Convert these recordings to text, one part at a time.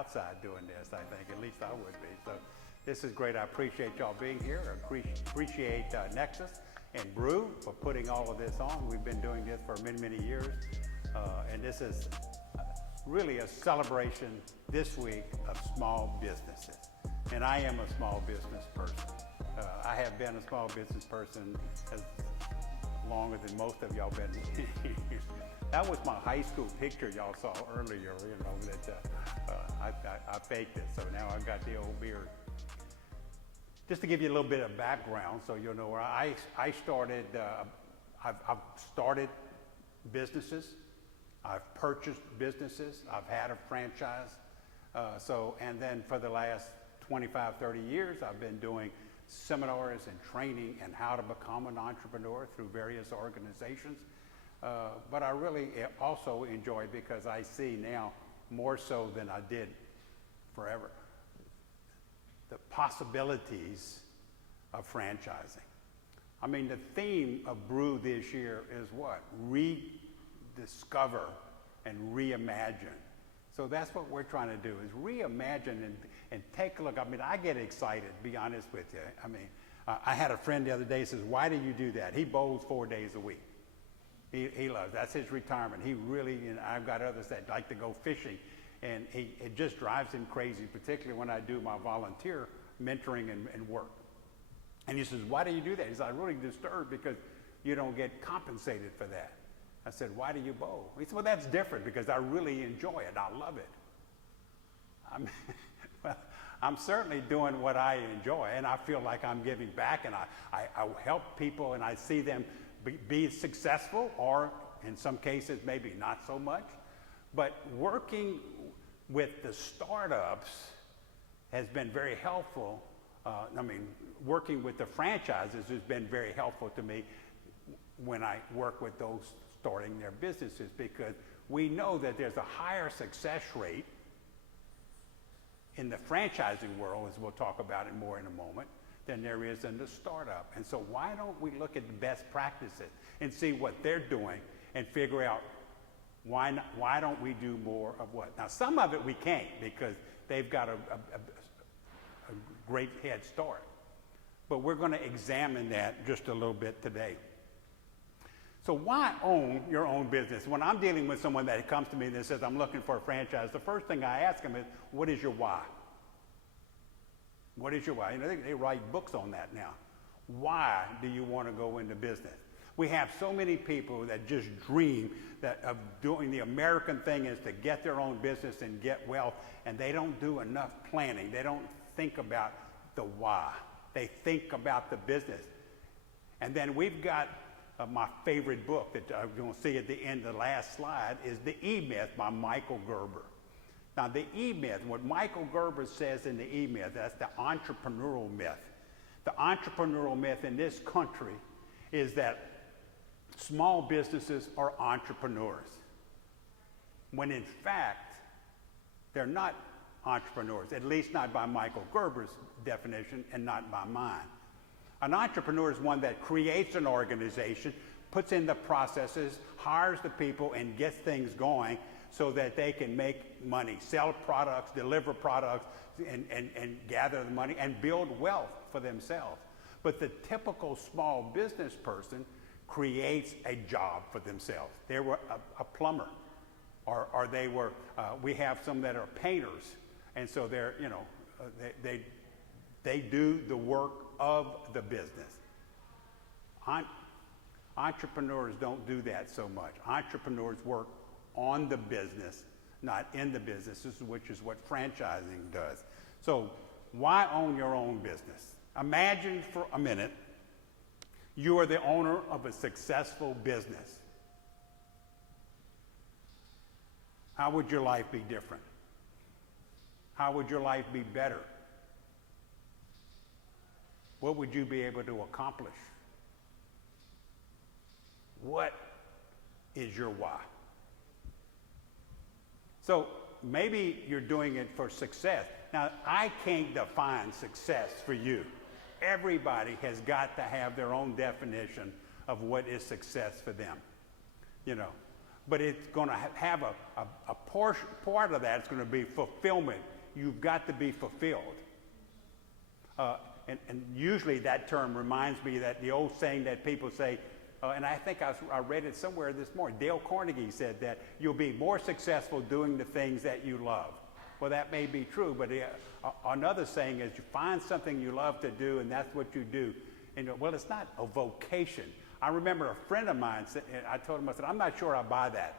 outside doing this, I think. At least I would be. So this is great. I appreciate y'all being here. I appreciate Nexus and BREW for putting all of this on. We've been doing this for many, many years. And this is really a celebration this week of small businesses. And I am a small business person. I have been a small business person as longer than most of y'all been here. That was my high school picture y'all saw earlier, you know, that I faked it, so now I've got the old beard. Just to give you a little bit of background so you'll know where I started, I've started businesses, I've purchased businesses, I've had a franchise, and then for the last 25, 30 years, I've been doing seminars and training and how to become an entrepreneur through various organizations. But I really also enjoy it because I see now more so than I did forever the possibilities of franchising. I mean, the theme of BREW this year is what? Rediscover and reimagine. So that's what we're trying to do, is reimagine and take a look. I mean, I get excited, to be honest with you. I mean, I had a friend the other day says, why do you do that? He bowls 4 days a week. He loves, that's his retirement. He really, you know, I've got others that like to go fishing, and it just drives him crazy, particularly when I do my volunteer mentoring and work. And he says, why do you do that? He says, I'm really disturbed because you don't get compensated for that. I said, why do you bowl? He said, well, that's different because I really enjoy it. I love it. Well, I'm certainly doing what I enjoy, and I feel like I'm giving back, and I help people, and I see them be successful, or in some cases, maybe not so much. But working with the startups has been very helpful. Working with the franchises has been very helpful to me when I work with those starting their businesses, because we know that there's a higher success rate in the franchising world, as we'll talk about it more in a moment, than there is in the startup. And so why don't we look at the best practices and see what they're doing and figure out why don't we do more of what? Now, some of it we can't because they've got a great head start. But we're going to examine that just a little bit today. So why own your own business? When I'm dealing with someone that comes to me and says, I'm looking for a franchise, the first thing I ask them is, what is your why? What is your why? You know, they write books on that now. Why do you want to go into business? We have so many people that just dream of doing the American thing is to get their own business and get wealth, and they don't do enough planning. They don't think about the why. They think about the business. And then we've got my favorite book that you're going to see at the end of the last slide is The E-Myth by Michael Gerber. Now, the E-Myth, what Michael Gerber says in the E-Myth, that's the entrepreneurial myth. The entrepreneurial myth in this country is that small businesses are entrepreneurs, when in fact, they're not entrepreneurs, at least not by Michael Gerber's definition and not by mine. An entrepreneur is one that creates an organization, puts in the processes, hires the people, and gets things going so that they can make money, sell products, deliver products, and gather the money and build wealth for themselves. But the typical small business person creates a job for themselves. They were a plumber, or they were, we have some that are painters, and so they're, you know, they do the work of the business. Entrepreneurs don't do that so much. Entrepreneurs work on the business, not in the business, which is what franchising does. So why own your own business? Imagine for a minute you are the owner of a successful business. How would your life be different? How would your life be better? What would you be able to accomplish? What is your why? So maybe you're doing it for success. Now, I can't define success for you. Everybody has got to have their own definition of what is success for them. You know, but it's going to have a portion, part of that is going to be fulfillment. You've got to be fulfilled. And usually that term reminds me that the old saying that people say, and I think I read it somewhere this morning, Dale Carnegie said that you'll be more successful doing the things that you love. Well, that may be true, but another saying is you find something you love to do, and that's what you do. And well, it's not a vocation. I remember a friend of mine said, I told him, I said, I'm not sure I buy that.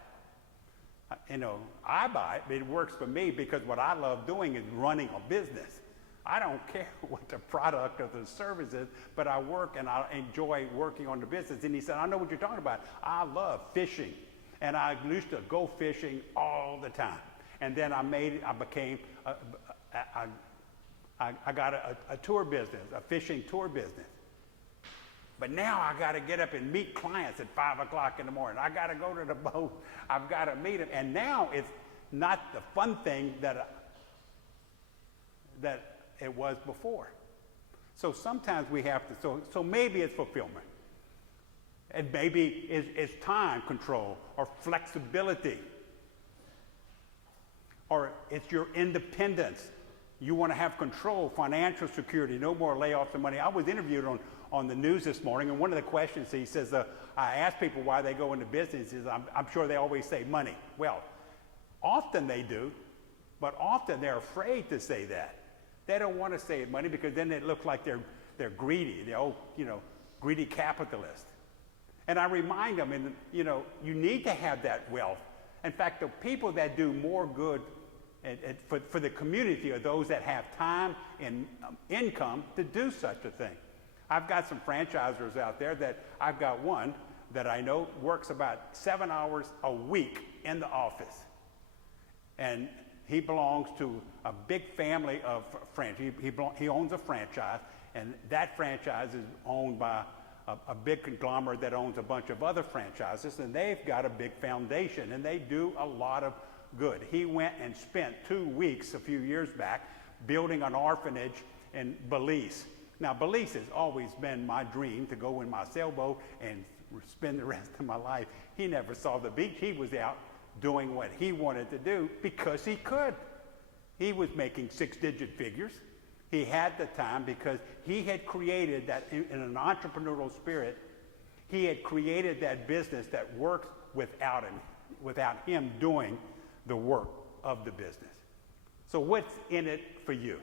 I buy it, but it works for me because what I love doing is running a business. I don't care what the product or the service is, but I work and I enjoy working on the business. And he said, I know what you're talking about. I love fishing. And I used to go fishing all the time. And then I got a tour business, a fishing tour business. But now I got to get up and meet clients at 5 o'clock in the morning. I got to go to the boat. I've got to meet them. And now it's not the fun thing that it was before. So sometimes we have to, so maybe it's fulfillment. And maybe it's time control or flexibility. Or it's your independence. You want to have control, financial security, no more layoffs of money. I was interviewed on the news this morning, and one of the questions he says, I ask people why they go into business, is I'm sure they always say money. Well, often they do, but often they're afraid to say that. They don't want to say money because then it looks like they're greedy, greedy capitalists. And I remind them, you need to have that wealth. In fact, the people that do more good for the community are those that have time and income to do such a thing. I've got some franchisors out there that I've got one that I know works about 7 hours a week in the office. And he belongs to a big family of franchise. He owns a franchise, and that franchise is owned by a big conglomerate that owns a bunch of other franchises, and they've got a big foundation, and they do a lot of good. He went and spent 2 weeks a few years back building an orphanage in Belize. Now, Belize has always been my dream, to go in my sailboat and spend the rest of my life. He never saw the beach. He was out doing what he wanted to do because he could. He was making 6-digit figures. He had the time because he had created that in an entrepreneurial spirit. He had created that business that works without him doing the work of the business. So what's in it for you?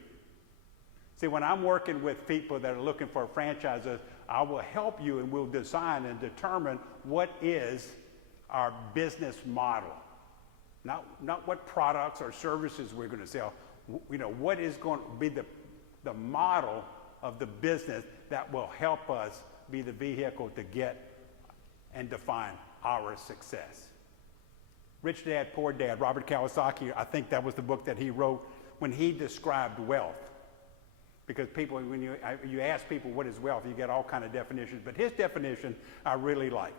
See, when I'm working with people that are looking for franchises, I will help you and we'll design and determine what is our business model. Not what products or services we're going to sell. What is going to be the model of the business that will help us be the vehicle to get and define our success. Rich Dad, Poor Dad, Robert Kiyosaki, I think that was the book that he wrote when he described wealth. Because people, when you ask people what is wealth, you get all kind of definitions. But his definition I really like.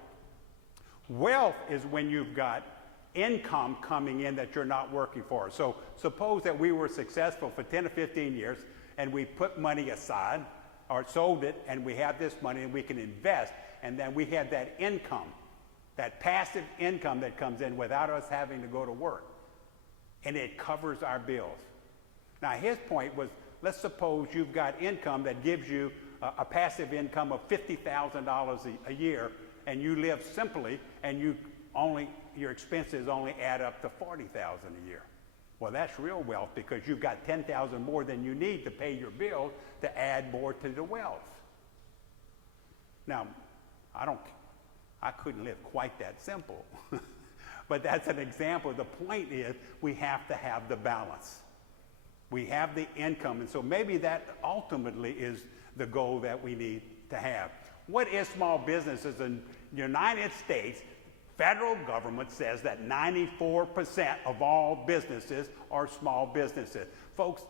Wealth is when you've got income coming in that you're not working for. So suppose that we were successful for 10 or 15 years and we put money aside or sold it and we have this money and we can invest, and then we have that income, that passive income that comes in without us having to go to work, and it covers our bills. Now his point was, let's suppose you've got income that gives you a passive income of $50,000 a year, and you live simply, and your expenses only add up to $40,000 a year. Well, that's real wealth because you've got $10,000 more than you need to pay your bill to add more to the wealth. Now, I couldn't live quite that simple, but that's an example. The point is we have to have the balance. We have the income, and so maybe that ultimately is the goal that we need to have. What is small businesses? In the United States, federal government says that 94% of all businesses are small businesses. Folks,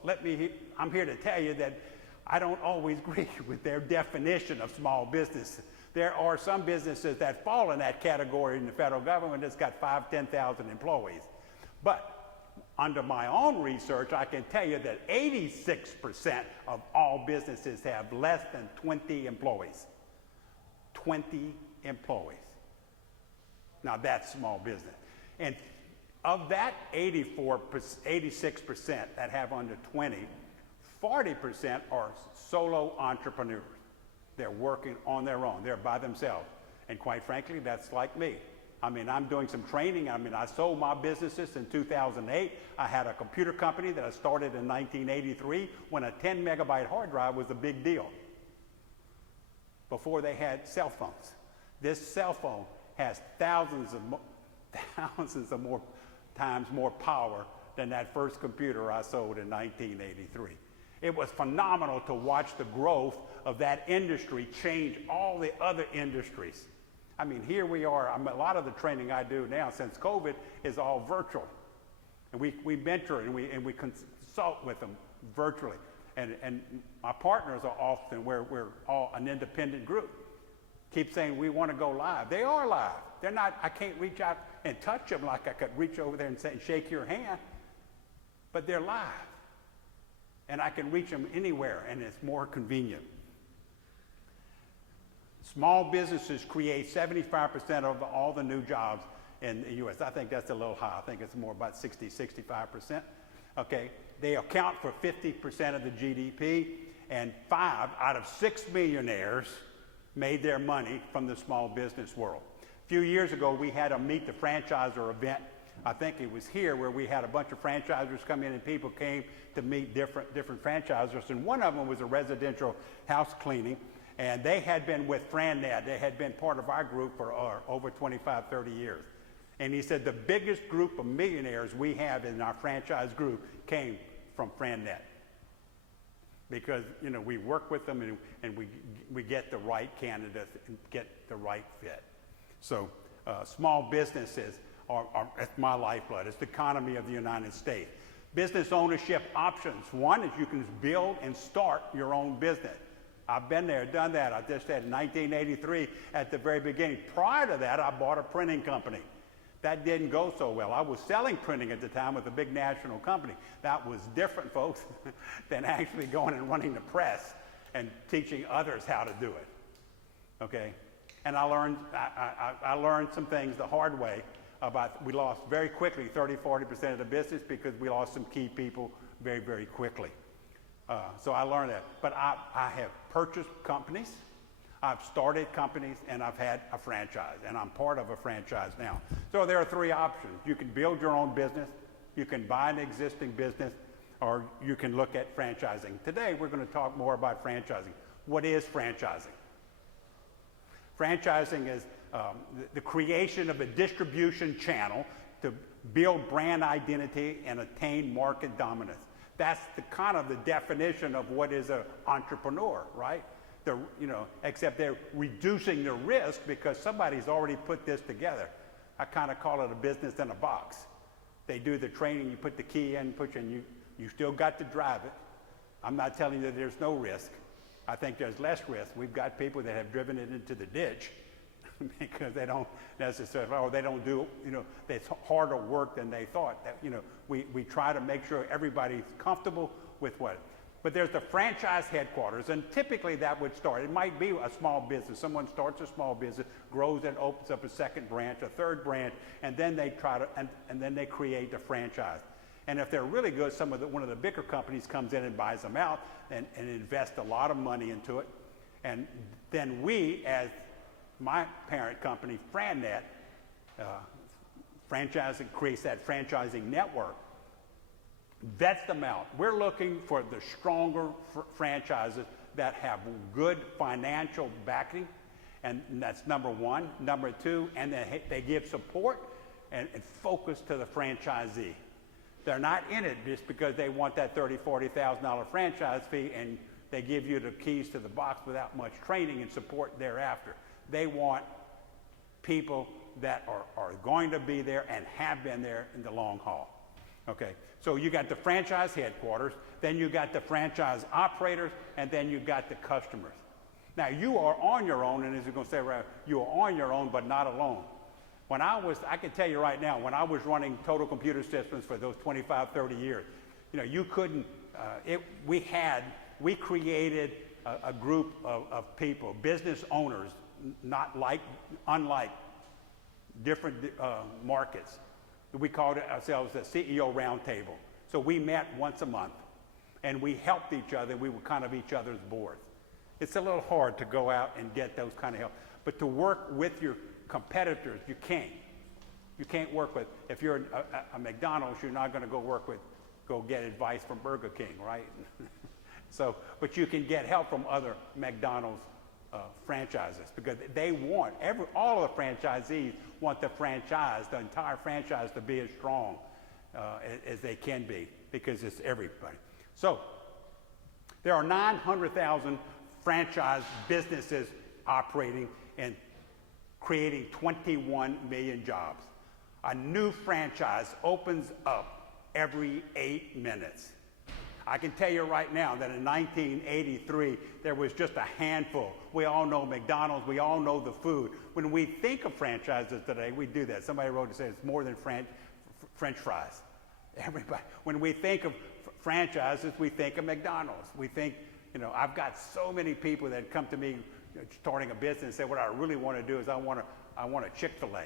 I'm here to tell you that I don't always agree with their definition of small business. There are some businesses that fall in that category in the federal government that's got 5,000, 10,000 employees. But under my own research, I can tell you that 86% of all businesses have less than 20 employees. 20 employees. Now that's small business. And of that 86% that have under 20, 40% are solo entrepreneurs. They're working on their own. They're by themselves. And quite frankly, that's like me. I mean, I'm doing some training. I mean, I sold my businesses in 2008. I had a computer company that I started in 1983 when a 10 megabyte hard drive was a big deal, before they had cell phones. This cell phone has thousands of more times more power than that first computer I sold in 1983. It was phenomenal to watch the growth of that industry change all the other industries. I mean, here we are. A lot of the training I do now since COVID is all virtual. And we mentor and we consult with them virtually. And my partners are often, we're all an independent group, keep saying we want to go live. They are live. They're not, I can't reach out and touch them like I could reach over there and say, shake your hand, but they're live. And I can reach them anywhere, and it's more convenient. Small businesses create 75% of all the new jobs in the U.S. I think that's a little high. I think it's more about 65%. Okay, they account for 50% of the GDP, and 5 out of 6 millionaires made their money from the small business world. A few years ago, we had a Meet the Franchisor event. I think it was here where we had a bunch of franchisors come in and people came to meet different franchisors, and one of them was a residential house cleaning, and they had been with FranNet. They had been part of our group for over 25, 30 years. And he said the biggest group of millionaires we have in our franchise group came from FranNet. Because, you know, we work with them and we get the right candidates and get the right fit. So small businesses it's my lifeblood. It's the economy of the United States. Business ownership options. One is you can build and start your own business. I've been there, done that. I just said in 1983 at the very beginning. Prior to that, I bought a printing company. That didn't go so well. I was selling printing at the time with a big national company. That was different, folks, than actually going and running the press and teaching others how to do it. Okay? And I learned some things the hard way about, we lost very quickly 30-40% of the business because we lost some key people very, very quickly. So I learned that. But I have purchased companies, I've started companies, and I've had a franchise, and I'm part of a franchise now. So there are 3 options. You can build your own business, you can buy an existing business, or you can look at franchising. Today, we're going to talk more about franchising. What is franchising? Franchising is the creation of a distribution channel to build brand identity and attain market dominance. That's the kind of the definition of what is an entrepreneur, right? Except they're reducing the risk because somebody's already put this together. I kind of call it a business in a box. They do the training, you put the key in, you still got to drive it. I'm not telling you that there's no risk. I think there's less risk. We've got people that have driven it into the ditch because they don't necessarily, they don't do, it's harder work than they thought. We try to make sure everybody's comfortable with what. But there's the franchise headquarters, and typically that would start. It might be a small business. Someone starts a small business, grows and opens up a second branch, a third branch, and then they and then they create the franchise. And if they're really good, one of the bigger companies comes in and buys them out and invests a lot of money into it. And then we, as my parent company, FranNet, franchising creates that franchising network. Vets them out. We're looking for the stronger franchises that have good financial backing, and that's number 1. Number 2, and they give support and focus to the franchisee. They're not in it just because they want that $30,000, $40,000 franchise fee and they give you the keys to the box without much training and support thereafter. They want people that are going to be there and have been there in the long haul. Okay, so you got the franchise headquarters, then you got the franchise operators, and then you got the customers. Now you are on your own, and as you're going to say, right, you are on your own, but not alone. I can tell you right now, when I was running Total Computer Systems for those 25, 30 years, you couldn't, we created a group of people, business owners, unlike different markets. We called it ourselves the CEO Roundtable. So we met once a month, and we helped each other. We were kind of each other's boards. It's a little hard to go out and get those kind of help, but to work with your competitors, you can't. You can't work with, if you're a McDonald's, you're not going to go get advice from Burger King, right? So, but you can get help from other McDonald's franchises, because they want, all of the franchisees want the entire franchise to be as strong as they can be, because it's everybody. So there are 900,000 franchise businesses operating and creating 21 million jobs. A new franchise opens up every 8 minutes. I can tell you right now that in 1983, there was just a handful. We all know McDonald's, we all know the food. When we think of franchises today, we do that. Somebody wrote and said it's more than French fries. Everybody, when we think of franchises, we think of McDonald's. We think, I've got so many people that come to me starting a business and say, what I really want to do is I want a Chick-fil-A.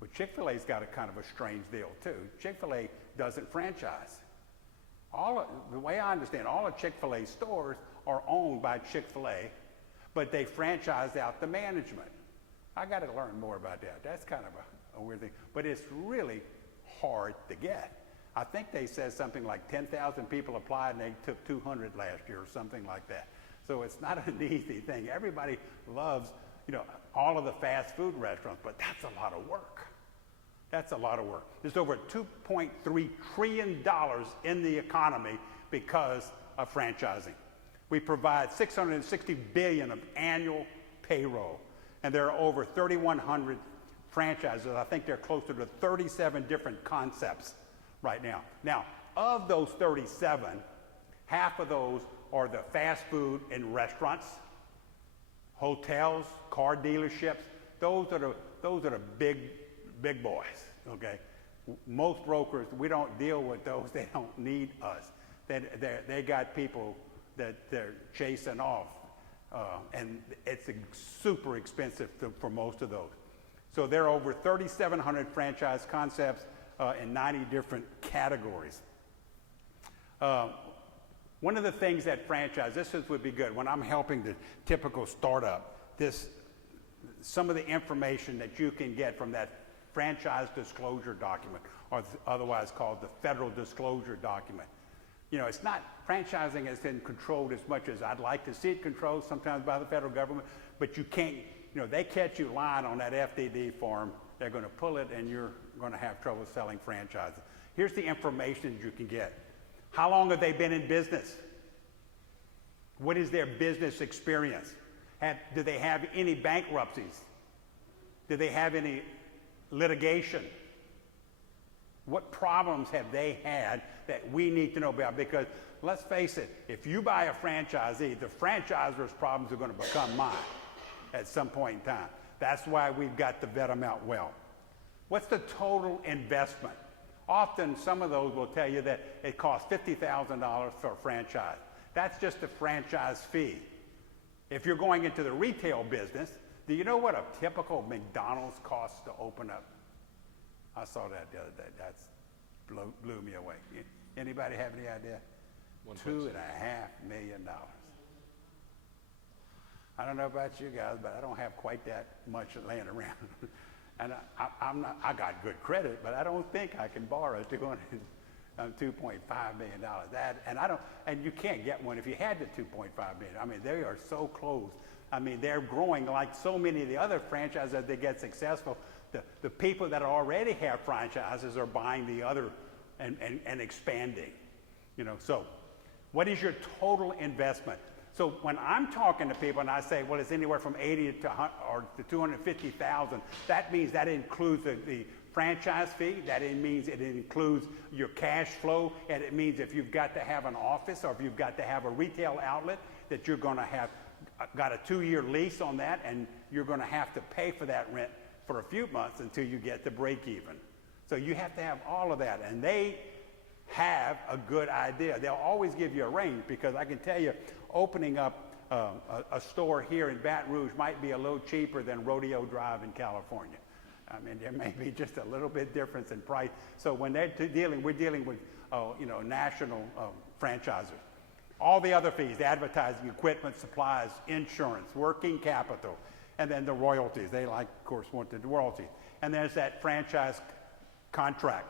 Well, Chick-fil-A's got a kind of a strange deal too. Chick-fil-A doesn't franchise. The way I understand, all the Chick-fil-A stores are owned by Chick-fil-A, but they franchise out the management. I got to learn more about that. That's kind of a weird thing, but it's really hard to get. I think they said something like 10,000 people applied and they took 200 last year or something like that. So it's not an easy thing. Everybody loves, all of the fast food restaurants, but that's a lot of work. That's a lot of work. There's over $2.3 trillion in the economy because of franchising. We provide $660 billion of annual payroll, and there are over 3,100 franchises. I think they're closer to 37 different concepts right now. Now, of those 37, half of those are the fast food and restaurants, hotels, car dealerships. Those are the big boys, okay? Most brokers, we don't deal with those. They don't need us. They got people that they're chasing off, and it's super expensive for most of those. So there are over 3,700 franchise concepts in 90 different categories. One of the things that would be good, when I'm helping the typical startup, some of the information that you can get from that franchise disclosure document, or otherwise called the federal disclosure document. It's not, franchising isn't controlled as much as I'd like to see it controlled sometimes by the federal government, but you can't, they catch you lying on that FDD form, they're going to pull it and you're going to have trouble selling franchises. Here's the information you can get. How long have they been in business? What is their business experience? Do they have any bankruptcies? Do they have any litigation? What problems have they had that we need to know about? Because let's face it, if you buy a franchisee, the franchisor's problems are going to become mine at some point in time. That's why we've got to vet them out well. What's the total investment? Often some of those will tell you that it costs $50,000 for a franchise. That's just the franchise fee. If you're going into the retail business, do you know what a typical McDonald's costs to open up? I saw that the other day. That blew me away. Anybody have any idea? $2.5 million. I don't know about you guys, but I don't have quite that much laying around. And I got good credit, but I don't think I can borrow $2.5 million. And you can't get one if you had the $2.5 million. I mean, they are so close. I mean, they're growing like so many of the other franchises as they get successful. The people that already have franchises are buying the other and expanding. So what is your total investment? So when I'm talking to people and I say, well, it's anywhere from 80 to 250,000, that means that includes the franchise fee, that it means it includes your cash flow, and it means if you've got to have an office or if you've got to have a retail outlet, that you're going to have got a 2-year lease on that, and you're going to have to pay for that rent for a few months until you get to break even. So you have to have all of that, and they have a good idea. They'll always give you a range, because I can tell you, opening up a store here in Baton Rouge might be a little cheaper than Rodeo Drive in California. I mean, there may be just a little bit difference in price. So when we're dealing with, national franchisers. All the other fees, advertising, equipment, supplies, insurance, working capital, and then the royalties. They of course, want the royalties. And there's that franchise contract.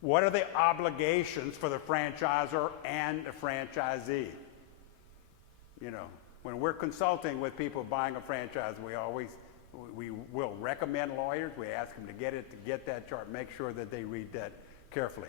What are the obligations for the franchisor and the franchisee? When we're consulting with people buying a franchise, we will recommend lawyers. We ask them to get that chart, make sure that they read that carefully.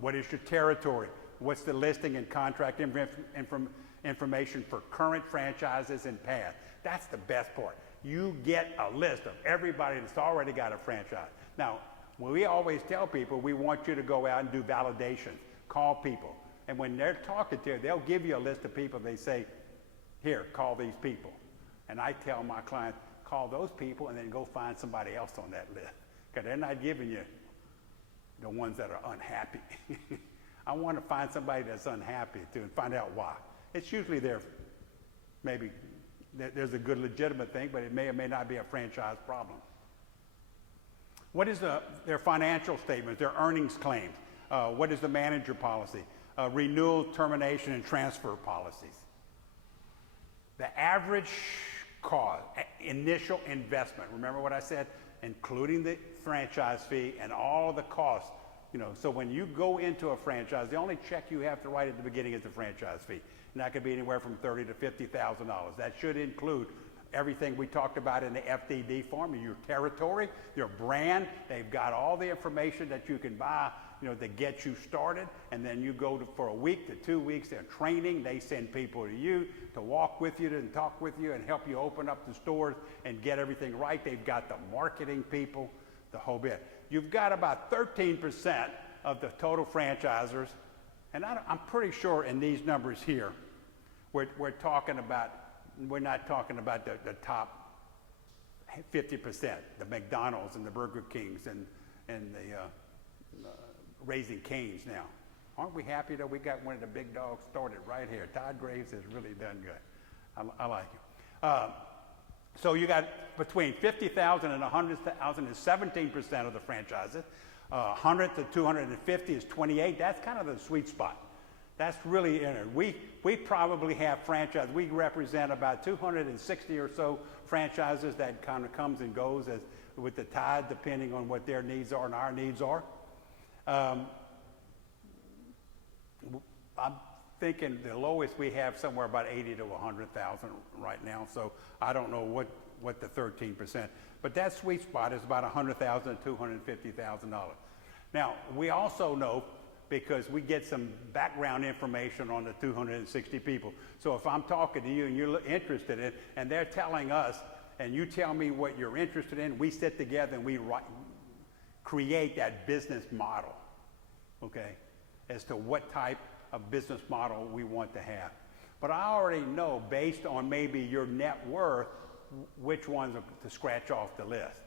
What is your territory? What's the listing and contract information for current franchises and past? That's the best part. You get a list of everybody that's already got a franchise. Now, we always tell people we want you to go out and do validations, call people. And when they're talking to you, they'll give you a list of people. They say, here, call these people. And I tell my clients, call those people and then go find somebody else on that list. Because they're not giving you the ones that are unhappy. I want to find somebody that's unhappy too and find out why. It's usually maybe there's a good legitimate thing, but it may or may not be a franchise problem. What is their financial statements, their earnings claims? What is the manager policy? Renewal, termination, and transfer policies. The average cost, initial investment, remember what I said? Including the franchise fee and all the costs. So when you go into a franchise, the only check you have to write at the beginning is the franchise fee. And that could be anywhere from $30,000 to $50,000. That should include everything we talked about in the FDD form, your territory, your brand. They've got all the information that you can buy, to get you started. And then you go for a week to 2 weeks, they're training. They send people to you to walk with you and talk with you and help you open up the stores and get everything right. They've got the marketing people, the whole bit. You've got about 13% of the total franchisors, and I'm pretty sure in these numbers here, we're not talking about the top 50%, the McDonald's and the Burger Kings and the Raising Cane's now. Aren't we happy that we got one of the big dogs started right here? Todd Graves has really done good. I like it. So you got between 50,000 and 100,000 is 17% of the franchises. 100 to 250 is 28. That's kind of the sweet spot. That's really in it. We probably have franchises. We represent about 260 or so franchises that kind of comes and goes with the tide, depending on what their needs are and our needs are. I'm thinking the lowest we have somewhere about 80 to 100,000 right now. So I don't know what the 13%, but that sweet spot is about $100,000 to $250,000. Now we also know, because we get some background information on the 260 people. So if I'm talking to you and you're interested in, and they're telling us, and you tell me what you're interested in, we sit together and we create that business model, okay, as to what type of business model we want to have. But I already know, based on maybe your net worth, which ones are to scratch off the list.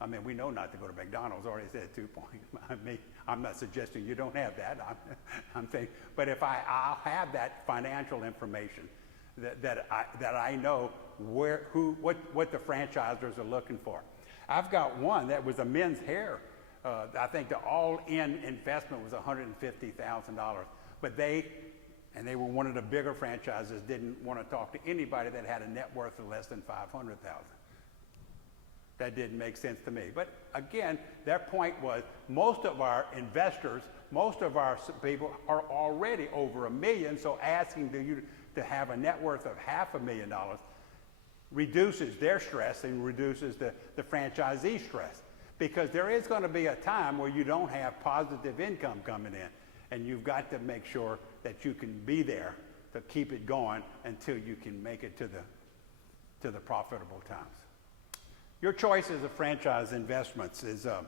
I mean, we know not to go to McDonald's. Already said 2 points. I'm not suggesting you don't have that. I'm saying, but if I'll have that financial information that I know what the franchisors are looking for. I've got one that was a men's hair. I think the all-in investment was $150,000, but they were one of the bigger franchises. Didn't want to talk to anybody that had a net worth of less than $500,000. That didn't make sense to me. But again, their point was most of our investors, most of our people are already over $1 million, so asking you to have a net worth of $500,000 reduces their stress and reduces the franchisee stress. Because there is going to be a time where you don't have positive income coming in, and you've got to make sure that you can be there to keep it going until you can make it to the profitable times. Your choices of franchise investments is the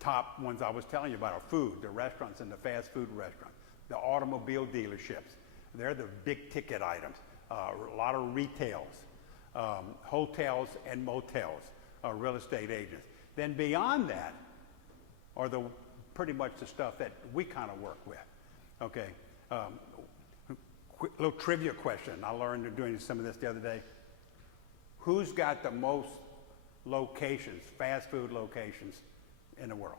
top ones I was telling you about are food, the restaurants and the fast food restaurants, the automobile dealerships. They're the big ticket items. A lot of retails, hotels and motels, real estate agents. Then beyond that are pretty much the stuff that we kind of work with. Okay, quick little trivia question. I learned doing some of this the other day. Who's got the most locations, fast food locations in the world?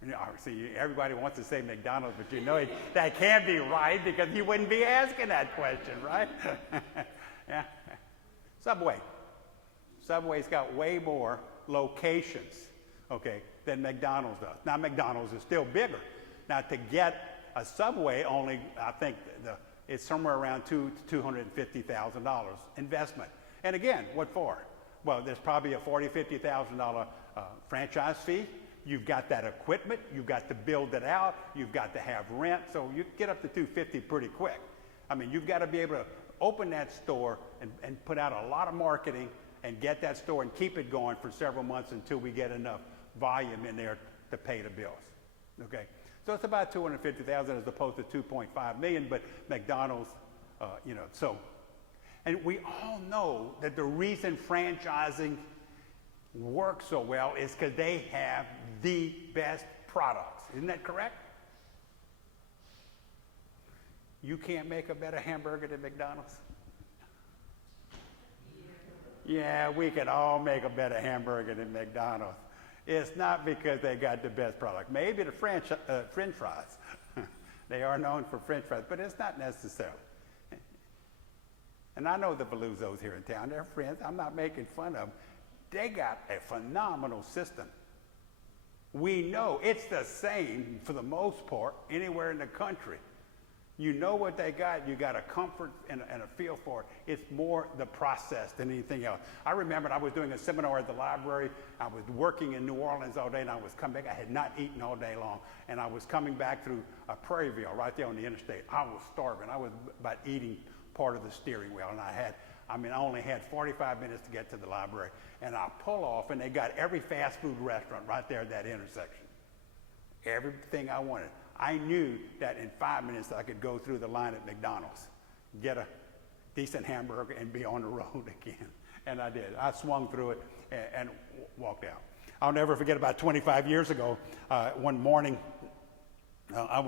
You know, see, everybody wants to say McDonald's, but you know that can't be right because you wouldn't be asking that question, right? Yeah. Subway. Subway's got way more locations, okay, than McDonald's does. Now, McDonald's is still bigger. Now, to get a Subway, only, I think, it's somewhere around $250,000 investment. And again, what for? Well, there's probably a $40,000, $50,000 franchise fee. You've got that equipment. You've got to build it out. You've got to have rent. So you get up to $250 pretty quick. I mean, you've got to be able to open that store and put out a lot of marketing and get that store and keep it going for several months until we get enough volume in there to pay the bills. Okay, so it's about $250,000 as opposed to $2.5 million. But McDonald's, you know, so, and we all know that the reason franchising works so well is because they have the best products. Isn't that correct? You can't make a better hamburger than McDonald's? Yeah, we can all make a better hamburger than McDonald's. It's not because they got the best product. Maybe the French fries. They are known for French fries, but it's not necessarily. And I know the Belusos here in town. They're friends. I'm not making fun of them. They got a phenomenal system. We know it's the same for the most part anywhere in the country. You know what they got. You got a comfort and a feel for it. It's more the process than anything else. I remember I was doing a seminar at the library. I was working in New Orleans all day, and I was coming back. I had not eaten all day long, and I was coming back through Prairieville right there on the interstate. I was starving. I was about eating part of the steering wheel, and I only had 45 minutes to get to the library. And I pull off, and they got every fast food restaurant right there at that intersection. Everything I wanted. I knew that in 5 minutes I could go through the line at McDonald's, get a decent hamburger, and be on the road again. And I did. I swung through it and walked out. I'll never forget about 25 years ago, one morning, I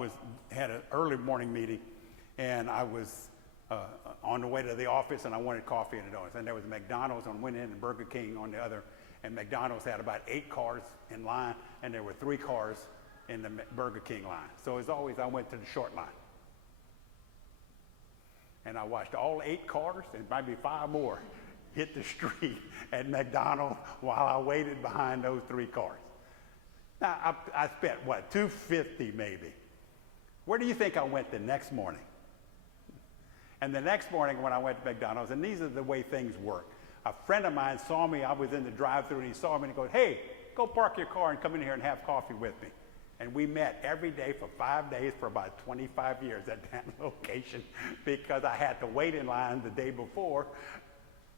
had an early morning meeting, and I was on the way to the office, and I wanted coffee and donuts. And there was McDonald's on one end and Burger King on the other. And McDonald's had about 8 cars in line, and there were 3 cars in the Burger King line. So as always, I went to the short line. And I watched all 8 cars and maybe 5 more hit the street at McDonald's while I waited behind those 3 cars. Now, I spent, what, $250 maybe. Where do you think I went the next morning? And the next morning when I went to McDonald's, and these are the way things work. A friend of mine saw me. I was in the drive-thru, and he saw me, and he goes, "Hey, go park your car and come in here and have coffee with me." And we met every day for 5 days for about 25 years at that location because I had to wait in line the day before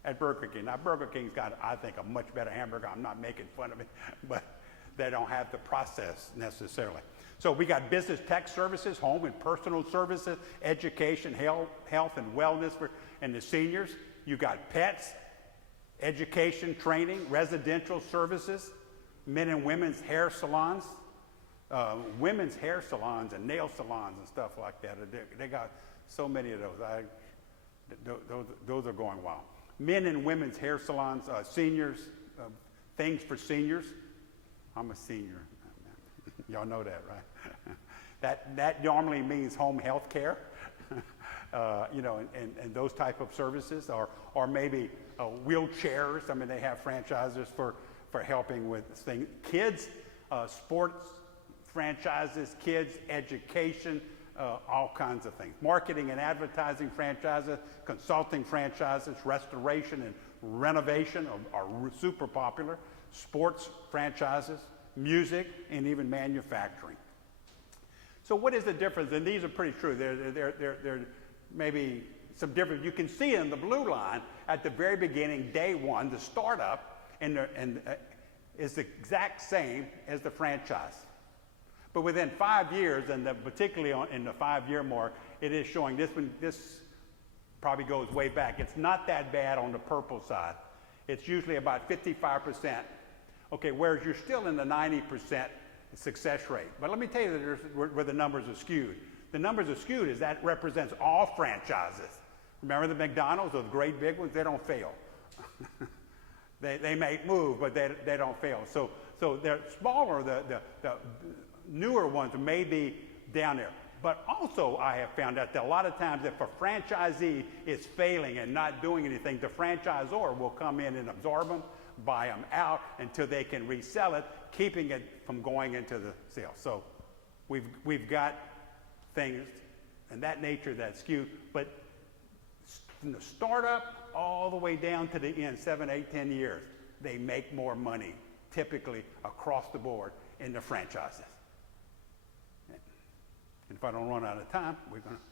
at Burger King. Now, Burger King's got, I think, a much better hamburger. I'm not making fun of it, but they don't have the process necessarily. So we got business tech services, home and personal services, education, health and wellness and the seniors. You got pets, education, training, residential services, men and women's hair salons, women's hair salons and nail salons and stuff like that. They got so many of those. Those are going wild. Men and women's hair salons, seniors, things for seniors. I'm a senior. Y'all know that, right? that normally means home health care, you know, and those type of services, or maybe wheelchairs. I mean, they have franchises for helping with things. Kids, sports franchises, kids, education, all kinds of things. Marketing and advertising franchises, consulting franchises, restoration and renovation are super popular. Sports franchises, music, and even manufacturing. So what is the difference? And these are pretty true. There maybe some difference. You can see in the blue line at the very beginning, day one, the startup is the exact same as the franchise. But within 5 years, and particularly in the 5-year mark, it is showing this probably goes way back. It's not that bad on the purple side. It's usually about 55%. Okay, whereas you're still in the 90% success rate. But let me tell you where the numbers are skewed. The numbers are skewed as that represents all franchises. Remember the McDonald's, those great big ones, they don't fail. They may move, but they don't fail. So they're smaller, the newer ones may be down there. But also I have found out that a lot of times if a franchisee is failing and not doing anything, the franchisor will come in and absorb them, buy them out until they can resell it, keeping it from going into the sale. So we've got things in that nature that skew, but from the startup all the way down to the end, 7, 8, 10 years, they make more money typically across the board in the franchises. And if I don't run out of time, we're going to.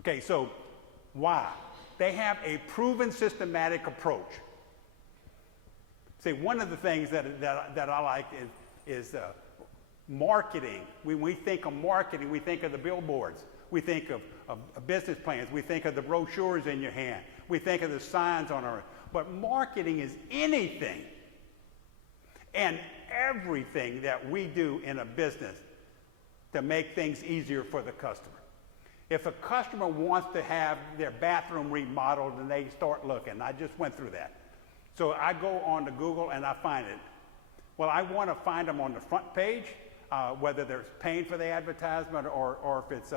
Okay, so why? They have a proven systematic approach. See, one of the things that I like is marketing. When we think of marketing, we think of the billboards. We think of business plans. We think of the brochures in your hand. We think of the signs on our. But marketing is anything and everything that we do in a business to make things easier for the customer. If a customer wants to have their bathroom remodeled and they start looking, I just went through that. So I go on to Google and I find it. Well, I want to find them on the front page, whether they're paying for the advertisement or if it's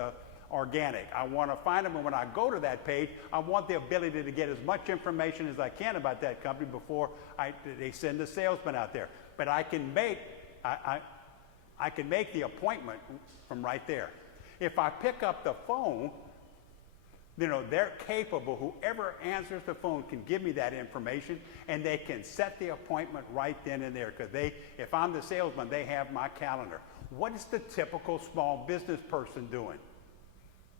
organic. I want to find them, and when I go to that page, I want the ability to get as much information as I can about that company before they send a salesman out there. But I can make the appointment from right there. If I pick up the phone, they're capable, whoever answers the phone can give me that information, and they can set the appointment right then and there, because if I'm the salesman, they have my calendar. What is the typical small business person doing?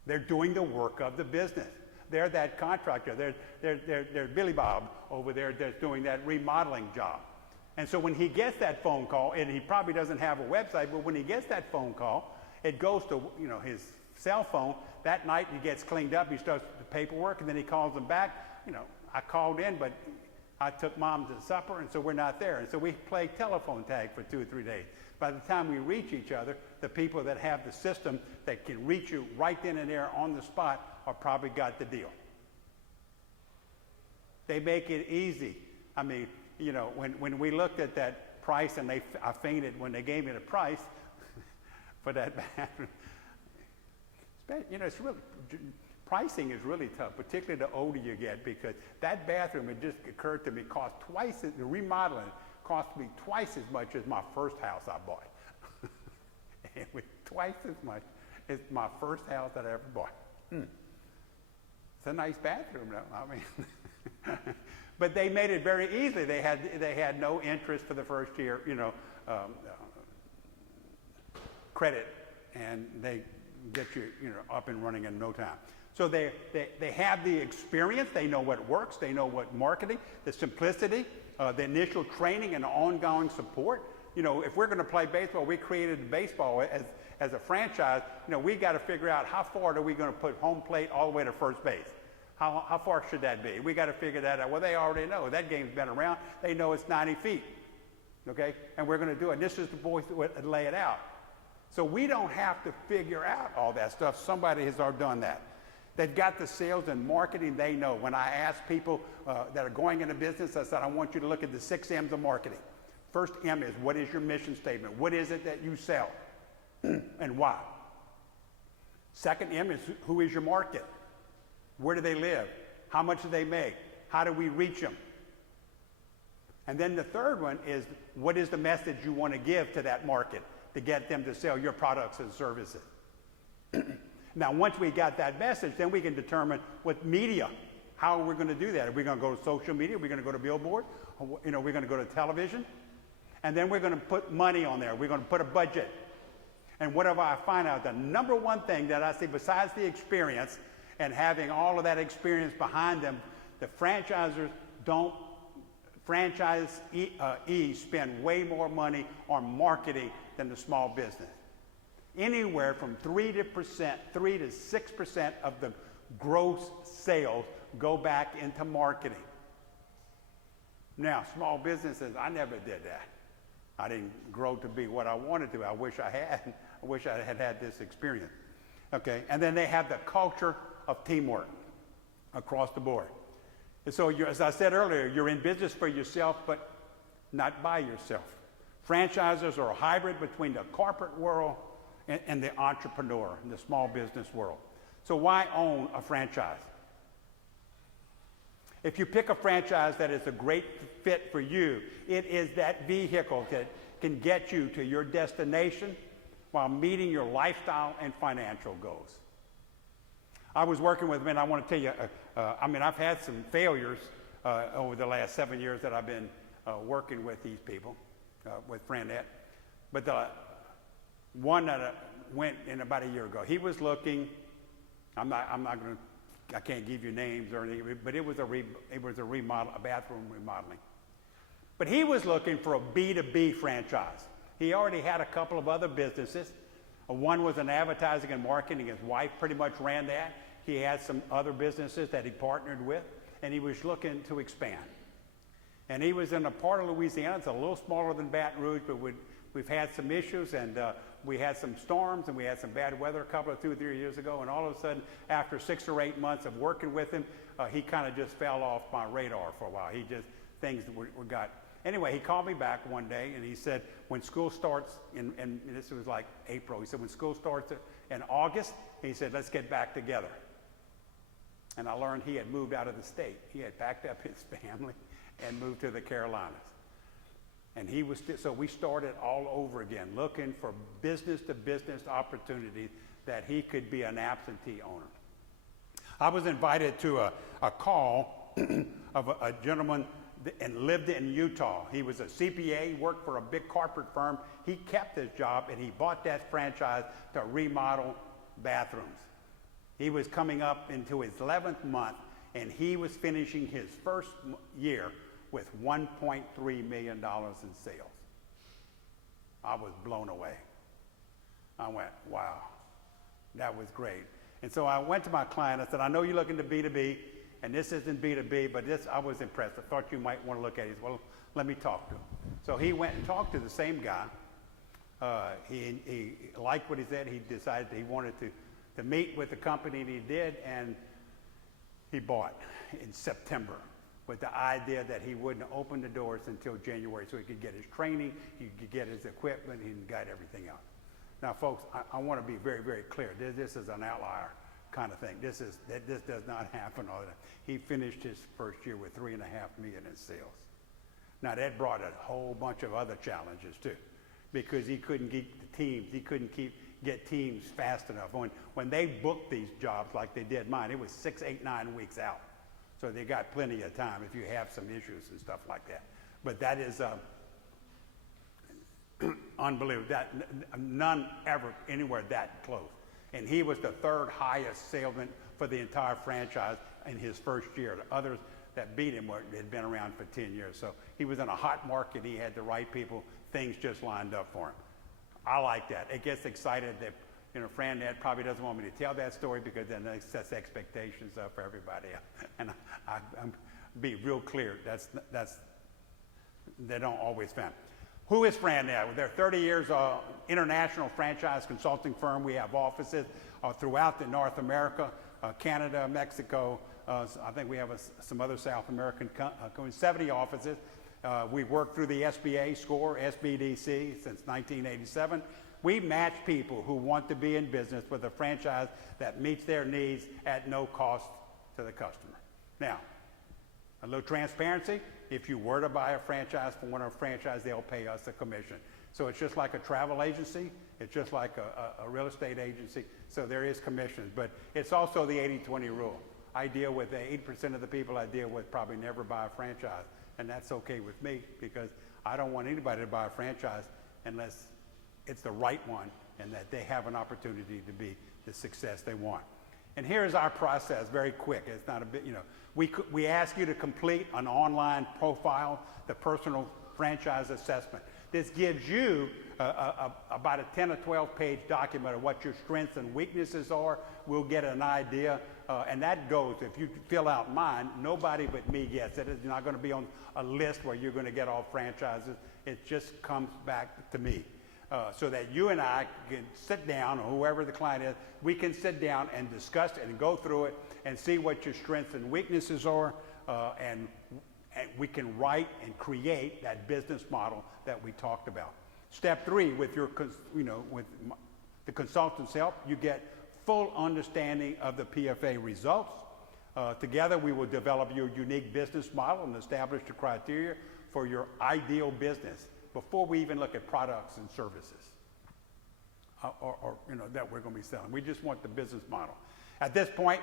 They're doing the work of the business. They're that contractor. They're Billy Bob over there that's doing that remodeling job. And so when he gets that phone call, and he probably doesn't have a website, but when he gets that phone call, it goes to his cell phone. That night he gets cleaned up, he starts the paperwork, and then he calls them back. I called in, but I took mom to supper, and so we're not there. And so we play telephone tag for 2 or 3 days. By the time we reach each other, the people that have the system that can reach you right then and there on the spot are probably got the deal. They make it easy. I mean, when we looked at that price, and I fainted when they gave me the price for that bathroom. It's really, pricing is really tough, particularly the older you get, because that bathroom, it just occurred to me, the remodeling cost me twice as much as my first house I bought. It was twice as much as my first house that I ever bought. It's a nice bathroom, though. I mean, but they made it very easy. They had no interest for the first year, credit, and they get you, up and running in no time. So they have the experience. They know what works. They know what marketing, the simplicity, the initial training and ongoing support. If we're going to play baseball, we created baseball as a franchise. We got to figure out how far are we going to put home plate all the way to first base. How far should that be? We got to figure that out. Well, they already know. That game's been around. They know it's 90 feet. Okay? And we're going to do it. This is the boys that lay it out. So we don't have to figure out all that stuff. Somebody has already done that. They've got the sales and marketing. They know. When I ask people that are going into business, I said, I want you to look at the 6 M's of marketing. First M is, what is your mission statement? What is it that you sell and why? Second M is, who is your market? Where do they live? How much do they make? How do we reach them? And then the third one is, what is the message you want to give to that market to get them to sell your products and services? Now, once we got that message, then we can determine what media, how we're going to do that. Are we going to go to social media? Are we going to go to billboard? We're going to go to television? And then we're going to put money on there. We're going to put a budget. And whatever I find out, the number one thing that I see, besides the experience and having all of that experience behind them, the franchisors don't, franchisees spend way more money on marketing than the small business. Anywhere from 3 to 6% of the gross sales go back into marketing. Now, small businesses, I never did that. I didn't grow to be what I wanted to. I wish I had. I wish I had had this experience. Okay, and then they have the culture of teamwork across the board. And so, as I said earlier, you're in business for yourself, but not by yourself. Franchisers are a hybrid between the corporate world and the entrepreneur, and the small business world. So why own a franchise? If you pick a franchise that is a great fit for you, it is that vehicle that can get you to your destination while meeting your lifestyle and financial goals. I was working with men, I want to tell you, I've had some failures over the last 7 years that I've been working with these people, with FranNet. But the one that went in about a year ago, he was looking, I can't give you names or anything, but it was a bathroom remodeling. But he was looking for a B2B franchise. He already had a couple of other businesses. One was in advertising and marketing. His wife pretty much ran that. He had some other businesses that he partnered with, and he was looking to expand. And he was in a part of Louisiana. It's a little smaller than Baton Rouge, but we've had some issues, and we had some storms, and we had some bad weather a couple of 2 or 3 years ago, and all of a sudden, after 6 or 8 months of working with him, he kind of just fell off my radar for a while. Things were got. Anyway, he called me back one day, and he said, when school starts, and this was like April, he said, when school starts in August, he said, let's get back together. And I learned he had moved out of the state. He had packed up his family and moved to the Carolinas. And so we started all over again, looking for business-to-business opportunities that he could be an absentee owner. I was invited to a call of a gentleman and lived in Utah. He was a CPA, worked for a big corporate firm. He kept his job, and he bought that franchise to remodel bathrooms. He was coming up into his 11th month, and he was finishing his first year with $1.3 million in sales. I was blown away. I went, wow, that was great. And so I went to my client. I said, I know you're looking to B2B, and this isn't B2B, but I was impressed. I thought you might want to look at it. He said, well, let me talk to him. So he went and talked to the same guy. He liked what he said. He decided he wanted to meet with the company, and he did, and he bought in September with the idea that he wouldn't open the doors until January so he could get his training, he could get his equipment, he got everything else. Now, folks, I want to be very, very clear. This is an outlier kind of thing. This does not happen all the time. He finished his first year with $3.5 million in sales. Now, that brought a whole bunch of other challenges, too, because he couldn't get the teams. He couldn't get teams fast enough. When they booked these jobs like they did mine, it was 6, 8, 9 weeks out. So they got plenty of time if you have some issues and stuff like that. But that is unbelievable. None ever anywhere that close. And he was the third highest salesman for the entire franchise in his first year. The others that beat him had been around for 10 years. So he was in a hot market. He had the right people. Things just lined up for him. I like that. It gets excited that, FranNet probably doesn't want me to tell that story because then it sets expectations up for everybody else. And I'm be real clear. They don't always fit. Who is FranNet? They're 30 years international franchise consulting firm. We have offices throughout the North America, Canada, Mexico. I think we have some other South American 70 offices. We've worked through the SBA score, SBDC, since 1987. We match people who want to be in business with a franchise that meets their needs at no cost to the customer. Now, a little transparency. If you were to buy a franchise from one of our franchise, they'll pay us a commission. So it's just like a travel agency. It's just like a real estate agency. So there is commissions. But it's also the 80-20 rule. I deal with 80% of the people I deal with probably never buy a franchise. And that's okay with me because I don't want anybody to buy a franchise unless it's the right one and that they have an opportunity to be the success they want. And here's our process, very quick. It's not a bit, we ask you to complete an online profile, the personal franchise assessment. This gives you about a 10 or 12 page document of what your strengths and weaknesses are. We'll get an idea, and that goes, if you fill out mine, nobody but me gets it. It's not going to be on a list where you're going to get all franchises. It just comes back to me. so that you and I can sit down, or whoever the client is, we can sit down and discuss it and go through it and see what your strengths and weaknesses are, and we can write and create that business model that we talked about. Step 3, with your, with the consultant's help, you get full understanding of the PFA results. Together, we will develop your unique business model and establish the criteria for your ideal business before we even look at products and services that we're going to be selling. We just want the business model. At this point,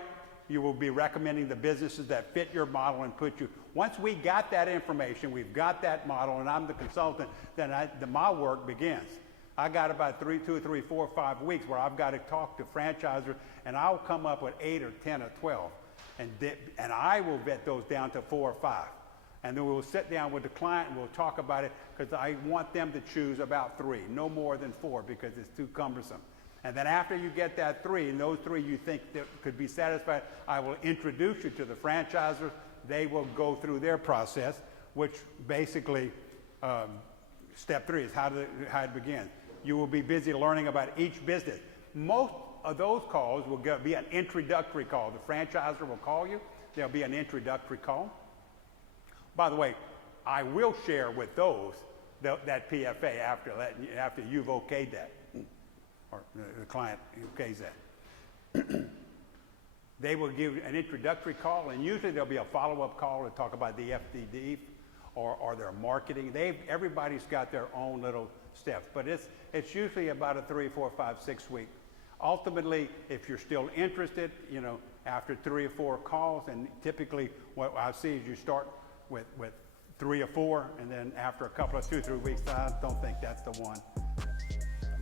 you will be recommending the businesses that fit your model and put you. Once we got that information, we've got that model, and I'm the consultant, then my work begins. I got about 2 or 3, 4 or 5 weeks where I've got to talk to franchisors, and I'll come up with 8 or 10 or 12, and I will vet those down to 4 or 5. And then we'll sit down with the client and we'll talk about it, because I want them to choose about 3, no more than 4, because it's too cumbersome. And then after you get that 3, and those 3 you think that could be satisfied, I will introduce you to the franchisors. They will go through their process, which basically, step 3 is how it begins. You will be busy learning about each business. Most of those calls will be an introductory call. The franchisor will call you. There'll be an introductory call. By the way, I will share with those that PFA after you've okayed that, or the client okays that. They will give an introductory call, and usually there'll be a follow-up call to talk about the FDD or their marketing. Everybody's got their own little steps, but it's usually about a 3, 4, 5, 6 week. Ultimately, if you're still interested, after 3 or 4 calls, and typically what I see is you start with 3 or 4, and then after a couple of 2 or 3 weeks, I don't think that's the one.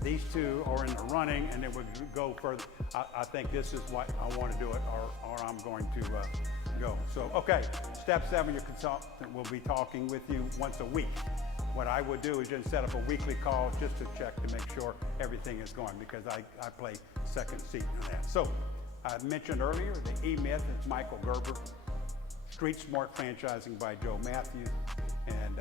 These 2 are in the running, and then we'll go further. I think this is what I want to do it, or I'm going to go. So, okay, step 7, your consultant will be talking with you once a week. What I would do is just set up a weekly call just to check to make sure everything is going, because I play second seat in that. So, I mentioned earlier, the E-Myth is Michael Gerber. Street Smart Franchising by Joe Matthews, and